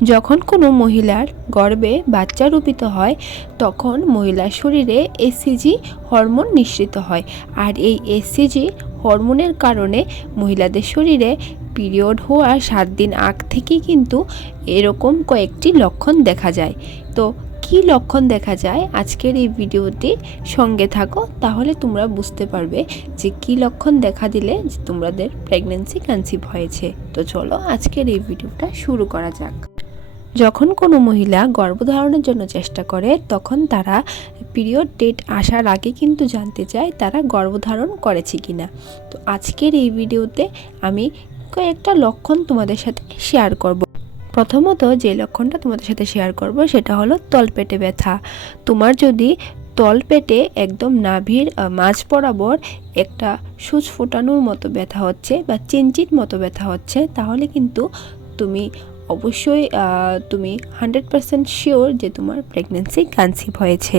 যখন কোনো মহিলার গর্ভে বাচ্চা রূপিত হয়, তখন মহিলার শরীরে এসিজি হরমোন নিঃসৃত হয়। আর এই এসিজি হরমোনের কারণে মহিলাদের শরীরে পিরিয়ড হওয়ার সাত দিন আগ থেকেই কিন্তু এরকম কয়েকটি লক্ষণ দেখা যায়। তো কী লক্ষণ দেখা যায়? আজকের এই ভিডিওটি সঙ্গে থাকো, তাহলে তোমরা বুঝতে পারবে যে কী লক্ষণ দেখা দিলে যে তোমাদের প্রেগনেন্সি কনসিভ হয়েছে। তো চলো আজকের এই ভিডিওটা শুরু করা যাক। যখন কোনো মহিলা গর্ভধারণের জন্য চেষ্টা করে, তখন তারা পিরিয়ড ডেট আসার আগে কিন্তু জানতে চায় তারা গর্ভধারণ করেছে কি না তো আজকের এই ভিডিওতে আমি কয়েকটা লক্ষণ তোমাদের সাথে শেয়ার করব। প্রথমত যে লক্ষণটা তোমাদের সাথে শেয়ার করব, সেটা হলো তলপেটে ব্যথা। তোমার যদি তলপেটে একদম নাভির মাঝ বরাবর একটা সুচ ফোটানোর মতো ব্যথা হচ্ছে বা চিনচিট মতো ব্যথা হচ্ছে, তাহলে কিন্তু তুমি অবশ্যই তুমি হান্ড্রেড পারসেন্ট শিওর যে তোমার প্রেগনেন্সি কনসিভ হয়েছে।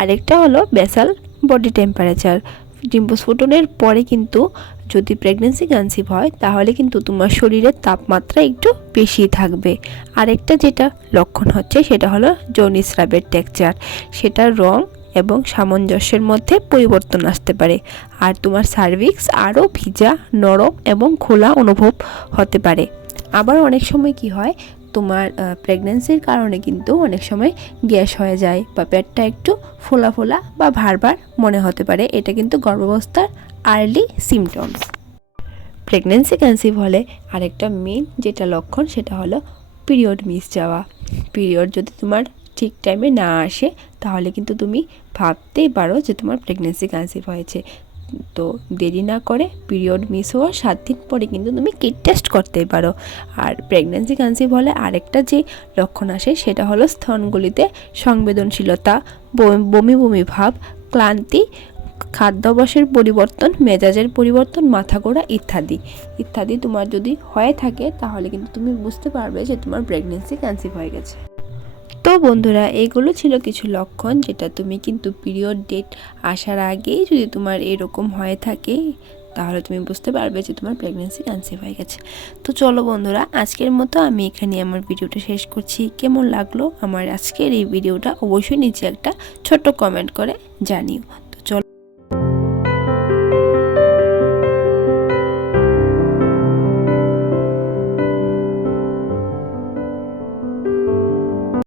আরেকটা হলো বেসাল বডি টেম্পারেচার ডিম্বস্ফোটনের পরে কিন্তু যদি প্রেগনেন্সি কনসিভ হয়, তাহলে কিন্তু তোমার শরীরের তাপমাত্রা একটু বেশি থাকবে। আরেকটা যেটা লক্ষণ হচ্ছে, সেটা হলো যৌনিস্রাবের টেক্সচার সেটার রং এবং সামঞ্জস্যের মধ্যে পরিবর্তন আসতে পারে। আর তোমার সার্ভিক্স আরও ভিজা, নরম এবং খোলা অনুভব হতে পারে। আবার অনেক সময় কি হয়, তোমার প্রেগনেন্সির কারণে কিন্তু অনেক সময় গ্যাস হয়ে যায় বা পেটটা একটু ফোলা ফোলা বা ভার ভার মনে হতে পারে। এটা কিন্তু গর্ভাবস্থার আর্লি সিমটমস প্রেগনেন্সি কনসিভ হলে আরেকটা মেন যেটা লক্ষণ সেটা হলো পিরিয়ড মিস যাওয়া। পিরিয়ড যদি তোমার ঠিক টাইমে না আসে, তাহলে কিন্তু তুমি ভাবতেই পারো যে তোমার প্রেগনেন্সি কনসিভ হয়েছে। তো দেরি না করে পিরিয়ড মিস হওয়ার সাত দিন পরে কিন্তু তুমি কিট টেস্ট করতেই পারো। আর প্রেগনেন্সি কনসিভ হলে আরেকটা যে লক্ষণ আসে সেটা হলো স্তনগুলিতে সংবেদনশীলতা, বমি বমি ভাব, ক্লান্তি, খাদ্যাভ্যাসের পরিবর্তন, মেজাজের পরিবর্তন, মাথা গোড়া ইত্যাদি। ইত্যাদি তোমার যদি হয়ে থাকে তাহলে কিন্তু তুমি বুঝতে পারবে যে তোমার প্রেগনেন্সি কনসিভ হয়ে গেছে। তো বন্ধুরা, এগুলো ছিল কিছু লক্ষণ যেটা তুমি কিন্তু পিরিয়ড ডেট আসার আগেই যদি তোমার এরকম হয়ে থাকে, তাহলে তুমি বুঝতে পারবে যে তোমার প্রেগনেন্সি কনসিভ হয়ে গেছে। তো চলো বন্ধুরা, আজকের মতো আমি এখানে আমার ভিডিওটা শেষ করছি। কেমন লাগল আমার আজকের এই ভিডিওটা অবশ্যই নিচে একটা ছোট্ট কমেন্ট করে জানিও।